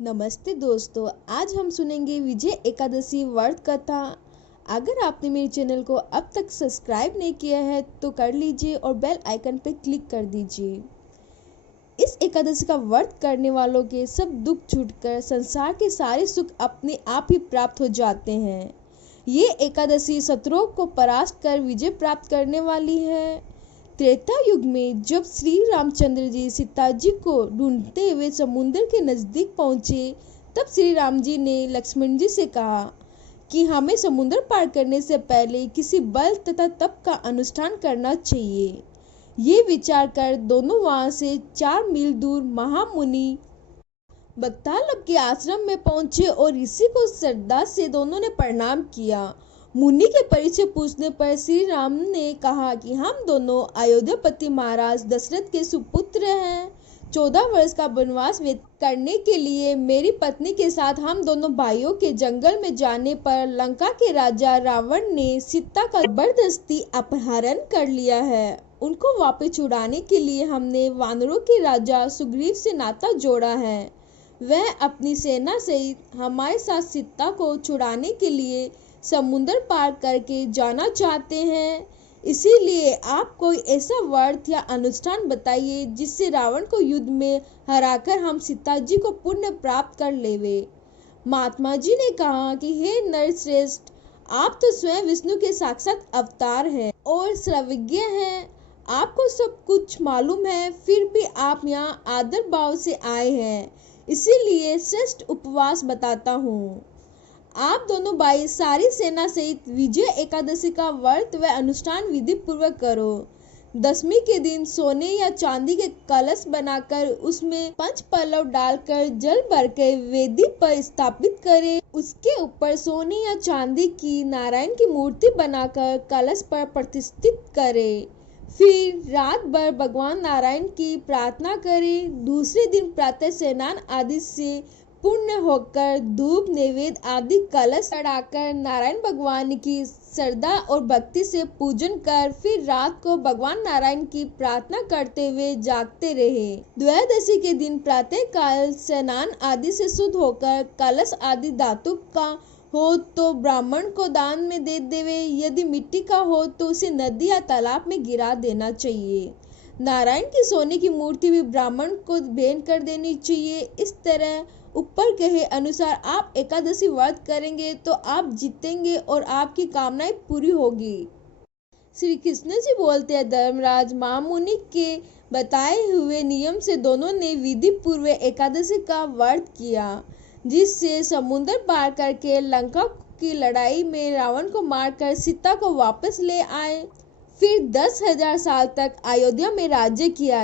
नमस्ते दोस्तों, आज हम सुनेंगे विजय एकादशी व्रत कथा। अगर आपने मेरे चैनल को अब तक सब्सक्राइब नहीं किया है तो कर लीजिए और बेल आइकन पर क्लिक कर दीजिए। इस एकादशी का व्रत करने वालों के सब दुख छूटकर संसार के सारे सुख अपने आप ही प्राप्त हो जाते हैं। ये एकादशी शत्रुओं को परास्त कर विजय प्राप्त करने वाली है। त्रेता युग में जब श्री रामचंद्र जी सीता जी को ढूंढते हुए समुद्र के नजदीक पहुंचे, तब श्री राम जी ने लक्ष्मण जी से कहा कि हमें समुद्र पार करने से पहले किसी बल तथा तप का अनुष्ठान करना चाहिए। ये विचार कर दोनों वहां से 4 मील दूर महामुनि बगतालब के आश्रम में पहुंचे और ऋषि को श्रद्धा से दोनों ने प्रणाम किया। मुनि के परिचय पूछने पर श्री राम ने कहा कि हम दोनों अयोध्यापति महाराज दशरथ के सुपुत्र हैं। 14 वर्ष का वनवास व्यतीत करने के लिए मेरी पत्नी के साथ हम दोनों भाइयों के जंगल में जाने पर लंका के राजा रावण ने सीता का जबरदस्ती अपहरण कर लिया है। उनको वापस छुड़ाने के लिए हमने वानरों के राजा सुग्रीव से नाता जोड़ा है। वह अपनी सेना सहित हमारे साथ सीता को छुड़ाने के लिए समुद्र पार करके जाना चाहते हैं। इसीलिए आप कोई ऐसा व्रत या अनुष्ठान बताइए जिससे रावण को युद्ध में हराकर हम सीता जी को पुण्य प्राप्त कर लेवे। महात्मा जी ने कहा कि हे नरश्रेष्ठ, आप तो स्वयं विष्णु के साक्षात अवतार हैं और सर्वज्ञ हैं। आपको सब कुछ मालूम है, फिर भी आप यहाँ आदर भाव से आए हैं। इसीलिए श्रेष्ठ उपवास बताता हूँ। आप दोनों भाई सारी सेना सहित विजय एकादशी का व्रत व अनुष्ठान विधि पूर्वक करो। दशमी के दिन सोने या चांदी के कलश बनाकर उसमें 5 पल्लव डालकर जल भरकर वेदी पर स्थापित करें। उसके ऊपर सोने या चांदी की नारायण की मूर्ति बनाकर कलश पर प्रतिष्ठित करें। फिर रात भर भगवान नारायण की प्रार्थना करें। दूसरे दिन प्रातः स्नान आदि से पूर्ण होकर धूप नैवेद्य आदि कलश चढ़ाकर नारायण भगवान की श्रद्धा और भक्ति से पूजन कर फिर रात को भगवान नारायण की प्रार्थना करते हुए जागते रहे। द्वादशी के दिन प्रातः काल स्नान आदि से शुद्ध होकर कलश आदि धातु का हो तो ब्राह्मण को दान में दे देवे। यदि मिट्टी का हो तो उसे नदी या तालाब में गिरा देना चाहिए। नारायण की सोने की मूर्ति भी ब्राह्मण को भेंट कर देनी चाहिए। इस तरह ऊपर कहे अनुसार आप एकादशी व्रत करेंगे तो आप जीतेंगे और आपकी कामनाएं पूरी होगी। श्री कृष्ण जी बोलते हैं, धर्मराज, महामुनि के बताए हुए नियम से दोनों ने विधि पूर्वक एकादशी का व्रत किया, जिससे समुद्र पार करके लंका की लड़ाई में रावण को मारकर सीता को वापस ले आए। फिर 10,000 साल तक अयोध्या में राज्य किया।